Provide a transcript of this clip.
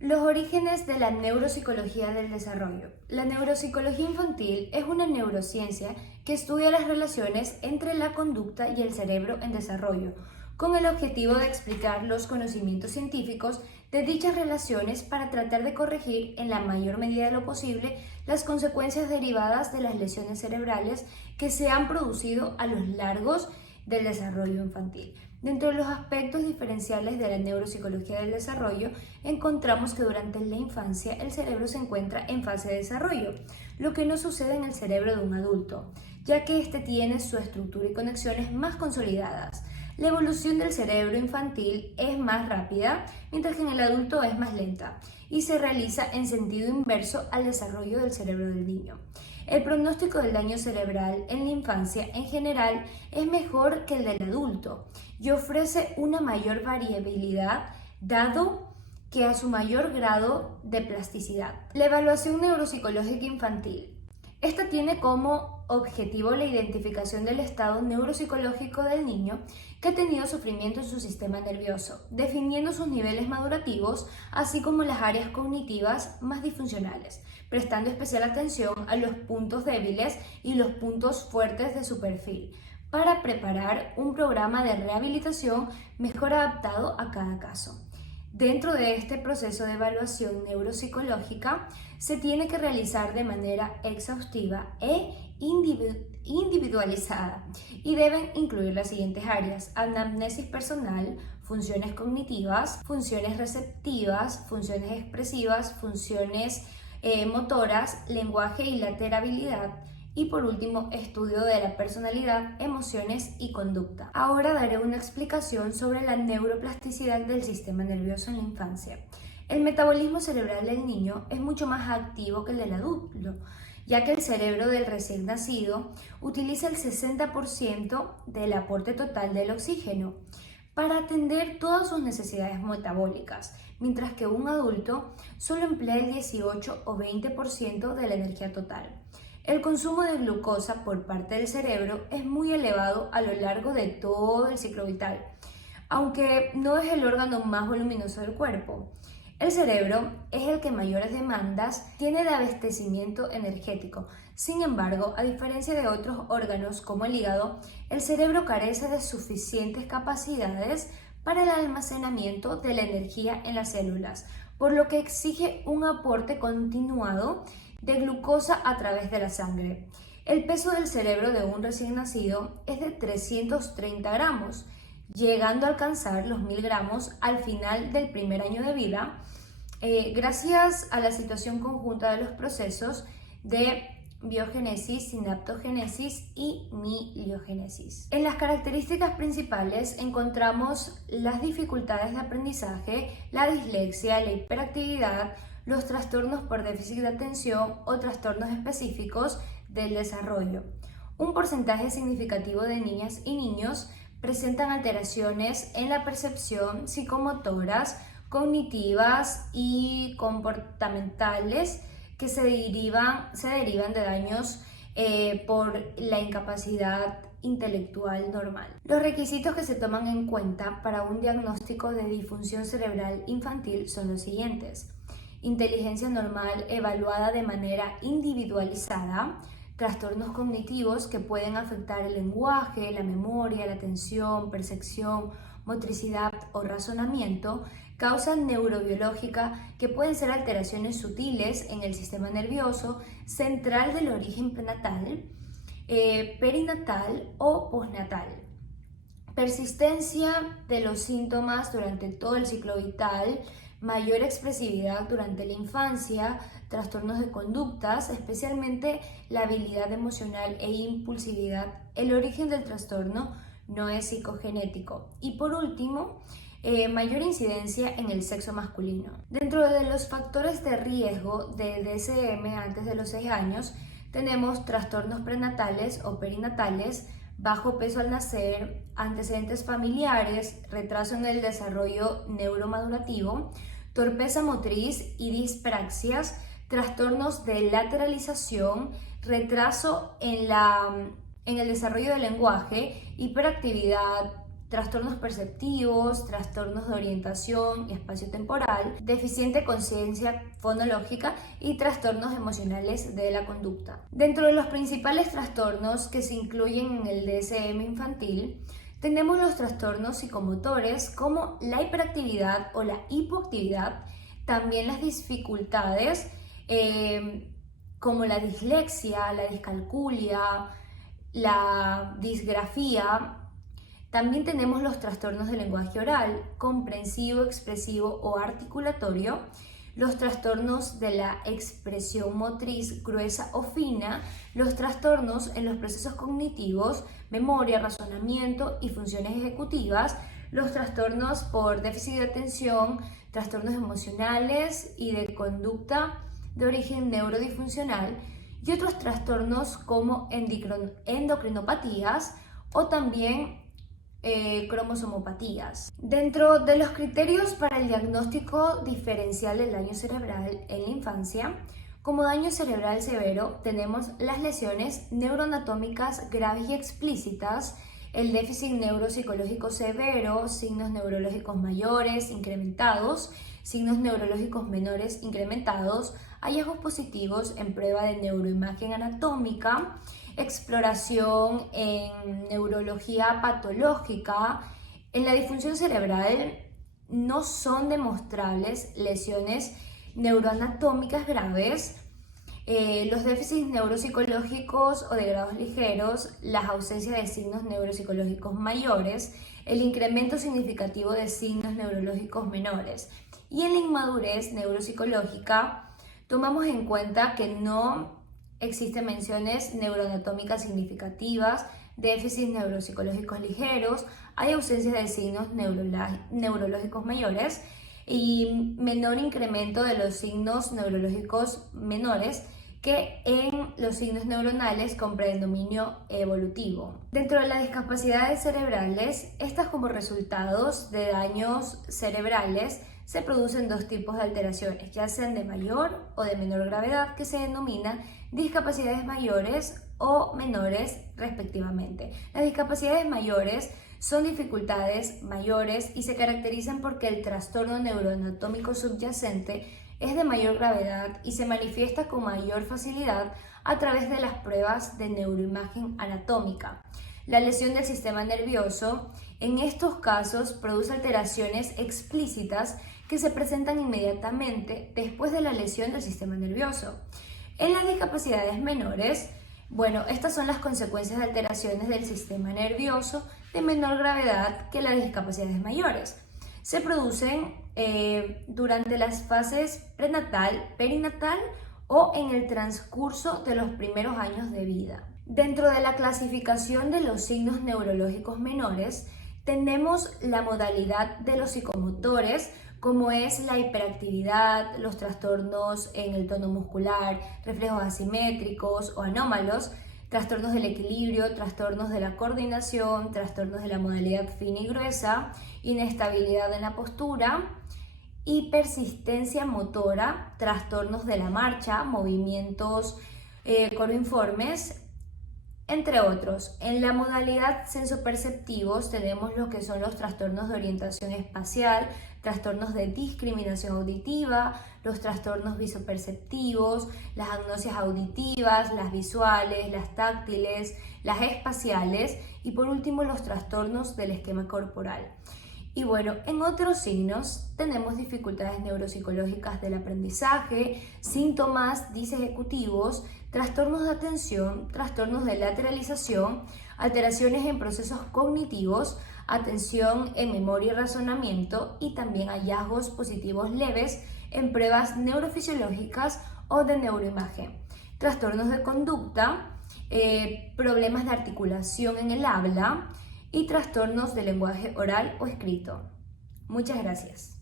Los orígenes de la neuropsicología del desarrollo. La neuropsicología infantil es una neurociencia que estudia las relaciones entre la conducta y el cerebro en desarrollo, con el objetivo de explicar los conocimientos científicos de dichas relaciones para tratar de corregir en la mayor medida de lo posible las consecuencias derivadas de las lesiones cerebrales que se han producido a lo largo del desarrollo infantil. Dentro de los aspectos diferenciales de la neuropsicología del desarrollo, encontramos que durante la infancia el cerebro se encuentra en fase de desarrollo, lo que no sucede en el cerebro de un adulto, ya que éste tiene su estructura y conexiones más consolidadas. La evolución del cerebro infantil es más rápida, mientras que en el adulto es más lenta y se realiza en sentido inverso al desarrollo del cerebro del niño. El pronóstico del daño cerebral en la infancia en general es mejor que el del adulto y ofrece una mayor variabilidad dado que a su mayor grado de plasticidad. La evaluación neuropsicológica infantil. Esta tiene como objetivo la identificación del estado neuropsicológico del niño que ha tenido sufrimiento en su sistema nervioso, definiendo sus niveles madurativos, así como las áreas cognitivas más disfuncionales, prestando especial atención a los puntos débiles y los puntos fuertes de su perfil, para preparar un programa de rehabilitación mejor adaptado a cada caso. Dentro de este proceso de evaluación neuropsicológica se tiene que realizar de manera exhaustiva e individualizada y deben incluir las siguientes áreas: anamnesis personal, funciones cognitivas, funciones receptivas, funciones expresivas, funciones motoras, lenguaje y laterabilidad. Y por último, estudio de la personalidad, emociones y conducta. Ahora daré una explicación sobre la neuroplasticidad del sistema nervioso en la infancia. El metabolismo cerebral del niño es mucho más activo que el del adulto, ya que el cerebro del recién nacido utiliza el 60% del aporte total del oxígeno para atender todas sus necesidades metabólicas, mientras que un adulto solo emplea el 18 o 20% de la energía total. El consumo de glucosa por parte del cerebro es muy elevado a lo largo de todo el ciclo vital, aunque no es el órgano más voluminoso del cuerpo. El cerebro es el que mayores demandas tiene de abastecimiento energético. Sin embargo, a diferencia de otros órganos como el hígado, el cerebro carece de suficientes capacidades para el almacenamiento de la energía en las células, por lo que exige un aporte continuado de glucosa a través de la sangre. El peso del cerebro de un recién nacido es de 330 gramos, llegando a alcanzar los 1000 gramos al final del primer año de vida, gracias a la situación conjunta de los procesos de biogénesis, sinaptogénesis y miliogénesis. En las características principales encontramos las dificultades de aprendizaje, la dislexia, la hiperactividad, los trastornos por déficit de atención o trastornos específicos del desarrollo. Un porcentaje significativo de niñas y niños presentan alteraciones en la percepción psicomotoras, cognitivas y comportamentales que se derivan de daños por la incapacidad intelectual normal. Los requisitos que se toman en cuenta para un diagnóstico de disfunción cerebral infantil son los siguientes: inteligencia normal evaluada de manera individualizada, trastornos cognitivos que pueden afectar el lenguaje, la memoria, la atención, percepción, motricidad o razonamiento, causa neurobiológica que pueden ser alteraciones sutiles en el sistema nervioso central del origen prenatal, perinatal o postnatal. Persistencia de los síntomas durante todo el ciclo vital, mayor expresividad durante la infancia, trastornos de conductas, especialmente la habilidad emocional e impulsividad. El origen del trastorno no es psicogenético. Y por último, mayor incidencia en el sexo masculino. Dentro de los factores de riesgo del DSM antes de los 6 años, tenemos trastornos prenatales o perinatales, bajo peso al nacer, antecedentes familiares, retraso en el desarrollo neuromadurativo, torpeza motriz y dispraxias, trastornos de lateralización, retraso en el desarrollo del lenguaje, hiperactividad, trastornos perceptivos, trastornos de orientación y espacio-temporal, deficiente conciencia fonológica y trastornos emocionales de la conducta. Dentro de los principales trastornos que se incluyen en el DSM infantil, tenemos los trastornos psicomotores como la hiperactividad o la hipoactividad, también las dificultades como la dislexia, la discalculia, la disgrafía. También tenemos los trastornos del lenguaje oral, comprensivo, expresivo o articulatorio, los trastornos de la expresión motriz gruesa o fina, los trastornos en los procesos cognitivos, memoria, razonamiento y funciones ejecutivas, los trastornos por déficit de atención, trastornos emocionales y de conducta de origen neurodisfuncional y otros trastornos como endocrinopatías o también cromosomopatías. Dentro de los criterios para el diagnóstico diferencial del daño cerebral en la infancia, como daño cerebral severo tenemos las lesiones neuroanatómicas graves y explícitas, el déficit neuropsicológico severo, signos neurológicos mayores incrementados, signos neurológicos menores incrementados, hallazgos positivos en prueba de neuroimagen anatómica, exploración en neurología patológica. En la disfunción cerebral no son demostrables lesiones neuroanatómicas graves, los déficits neuropsicológicos o de grados ligeros, las ausencias de signos neuropsicológicos mayores, el incremento significativo de signos neurológicos menores. Y en la inmadurez neuropsicológica tomamos en cuenta que no existen menciones neuroanatómicas significativas, déficits neuropsicológicos ligeros, hay ausencia de signos neurológicos mayores y menor incremento de los signos neurológicos menores que en los signos neuronales con predominio evolutivo. Dentro de las discapacidades cerebrales, estas como resultados de daños cerebrales se producen dos tipos de alteraciones, ya sean de mayor o de menor gravedad, que se denominan discapacidades mayores o menores respectivamente. Las discapacidades mayores son dificultades mayores y se caracterizan porque el trastorno neuroanatómico subyacente es de mayor gravedad y se manifiesta con mayor facilidad a través de las pruebas de neuroimagen anatómica. La lesión del sistema nervioso en estos casos produce alteraciones explícitas que se presentan inmediatamente después de la lesión del sistema nervioso. En las discapacidades menores, estas son las consecuencias de alteraciones del sistema nervioso de menor gravedad que las discapacidades mayores. Se producen durante las fases prenatal, perinatal o en el transcurso de los primeros años de vida. Dentro de la clasificación de los signos neurológicos menores, tenemos la modalidad de los psicomotores, como es la hiperactividad, los trastornos en el tono muscular, reflejos asimétricos o anómalos, trastornos del equilibrio, trastornos de la coordinación, trastornos de la modalidad fina y gruesa, inestabilidad en la postura, hipersistencia motora, trastornos de la marcha, movimientos coroinformes, entre otros. En la modalidad sensoperceptivos tenemos lo que son los trastornos de orientación espacial, trastornos de discriminación auditiva, los trastornos visoperceptivos, las agnosias auditivas, las visuales, las táctiles, las espaciales y por último los trastornos del esquema corporal. Y en otros signos tenemos dificultades neuropsicológicas del aprendizaje, síntomas disejecutivos, trastornos de atención, trastornos de lateralización, alteraciones en procesos cognitivos, atención en memoria y razonamiento y también hallazgos positivos leves en pruebas neurofisiológicas o de neuroimagen, trastornos de conducta, problemas de articulación en el habla y trastornos de lenguaje oral o escrito. Muchas gracias.